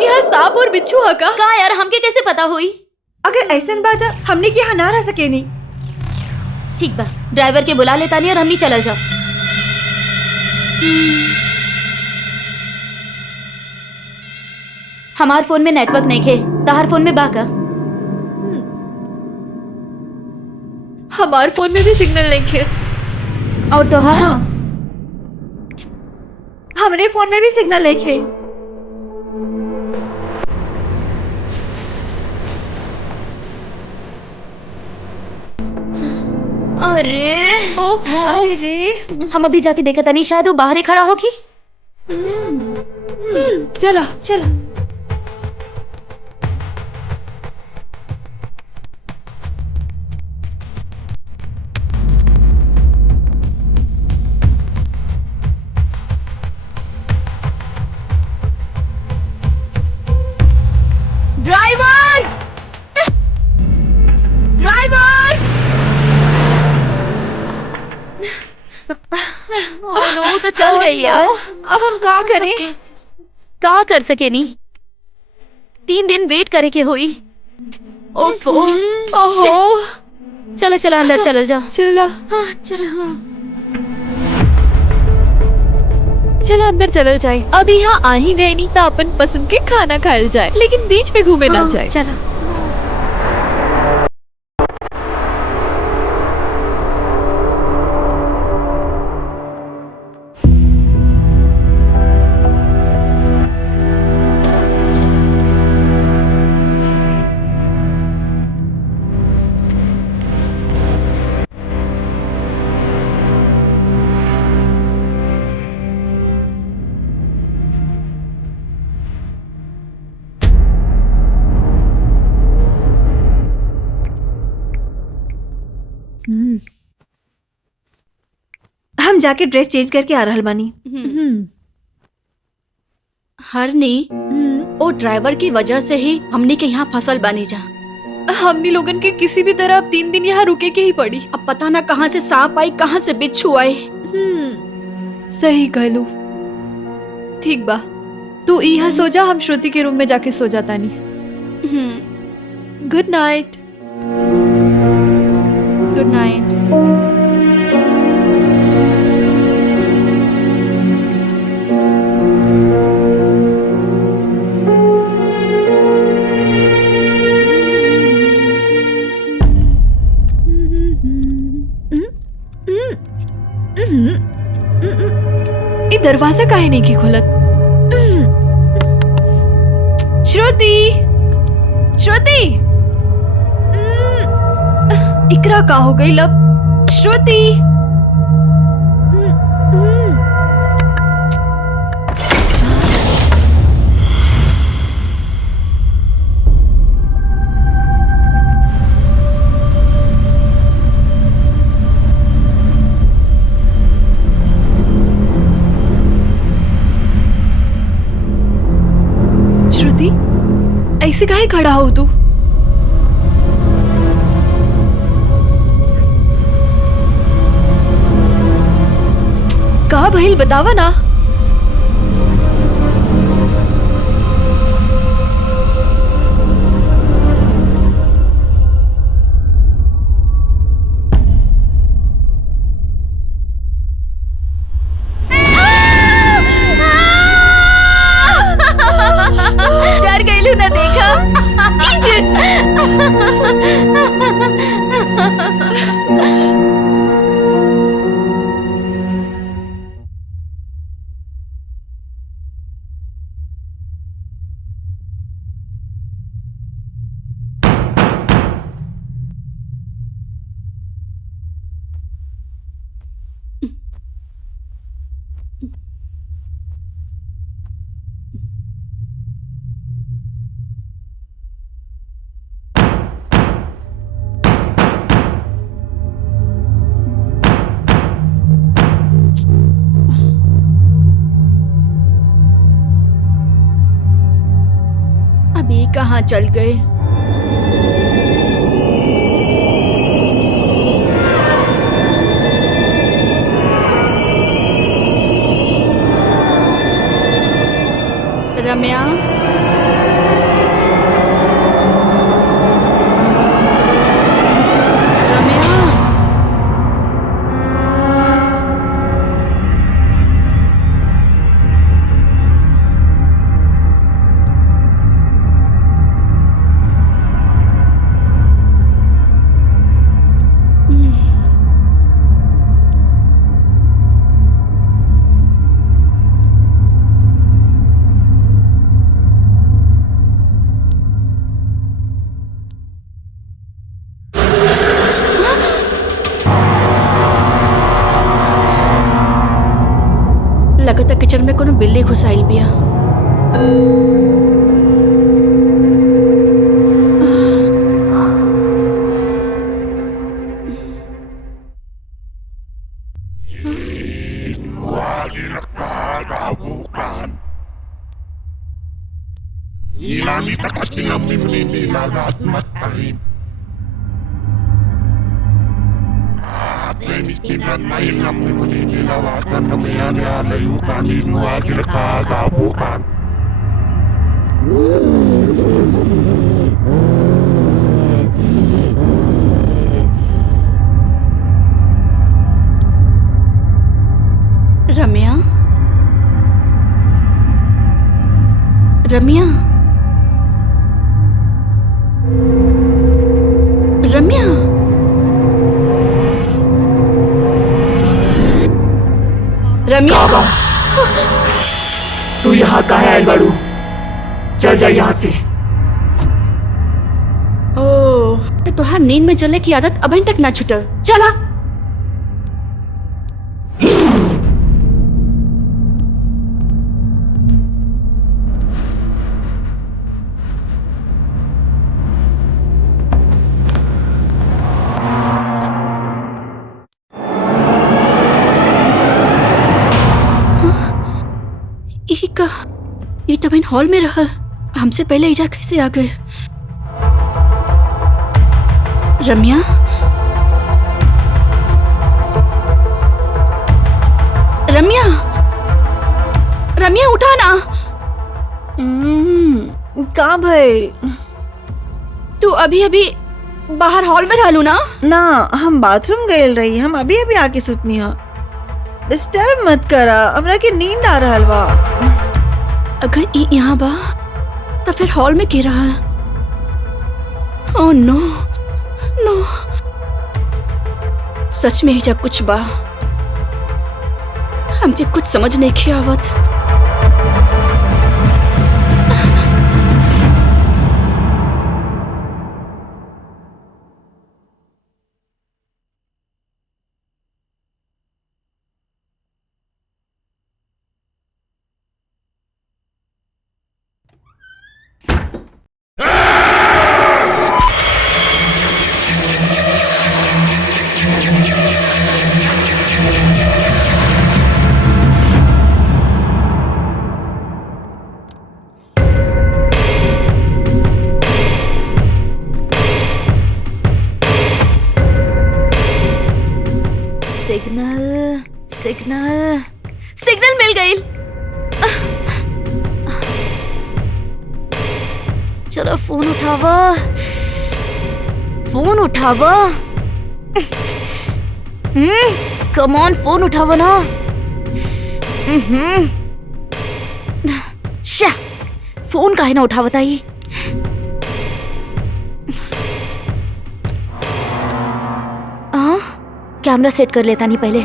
यहाँ सांप और बिच्छू है का? का यार हमके कैसे पता हुई? अगर ऐसन बात है हमने के यहाँ ना रह सके नहीं। ठीक बा, ड्राइवर के बुला लेता नहीं और हमनी चल जाओ। हमार फोन में नेटवर्क नहीं खे, तहार फोन में बाका? हमार फोन में भी सिग्नल नहीं खे। और तो हाँ, हमारे फोन में भी सिग्नल नहीं थे। अरे हम अभी जाके देखा था नहीं, शायद वो बाहर ही खड़ा होगी। चलो चलो ड्राइवर, ड्राइवर! नो तो चल गई यार। अब हम क्या करें? का कर सके नहीं, 3 दिन वेट करे के हुई। ओफो, ओहो, चलो चलो अंदर चलो जाओ। चलो हाँ चलो। हाँ चलो अंदर चलल जाए। अब यहाँ आ ही गए नहीं तो अपन पसंद के खाना खायल जाए, लेकिन बीच में घूमे ना जाए। चलो। हम जाके ड्रेस चेंज करके आ रहल बानी। हरनी, ओ ड्राइवर की वजह से ही हमनी के यहाँ फसल बनी जा। हमनी लोगन के किसी भी तरह अब 3 दिन यहाँ रुके के ही पड़ी। अब पता ना कहाँ से सांप आई, कहाँ से बिच्छू आए। सही कहलू। ठीक बा, तू यहाँ सो जा, हम श्रुति के रूम में जाके सो जाता नहीं। Good night. Good night. ये दरवाजा काहे नहीं की खुलत? श्रुति, श्रुति, इकरा का हो गई लब? श्रुति, श्रुति, ऐसे काहे खड़ा हो तू? का भइल बतावा ना। डर गईलू ना, देखा? अभी कहाँ चल गए? रम्या, किचन में कोनो बिल्ली घुसाइल बिया। रम्या, रम्या, रम्या, रम्या। तू यहाँ काहे आयल बाड़ू? चल जा यहाँ से। ओह, तो तुहार नींद में चलने की आदत अभी तक ना छूटल। चला। ये तब हॉल में रहल, हमसे पहले इजा कैसे आ गए? रम्या, रम्या, रम्या उठा ना। का भाई? तू अभी अभी बाहर हॉल में रहलू ना? ना, हम बाथरूम गए रही, हम अभी अभी आके सुतनी है। डिस्टर्ब मत करा, हमरा के नींद आ रहल बा। अगर ई यहाँ बा तो फिर हॉल में के रहा? ओह नो, नो, सच में ही कुछ बा। हमके कुछ समझ नहीं के आवत। सिग्नल, सिग्नल, सिग्नल मिल गई। चलो फोन उठावा, फोन उठावा। कम ऑन, फोन उठावा ना। शा, फोन काहे ना उठावता ही? कैमरा सेट कर लेता नहीं पहले।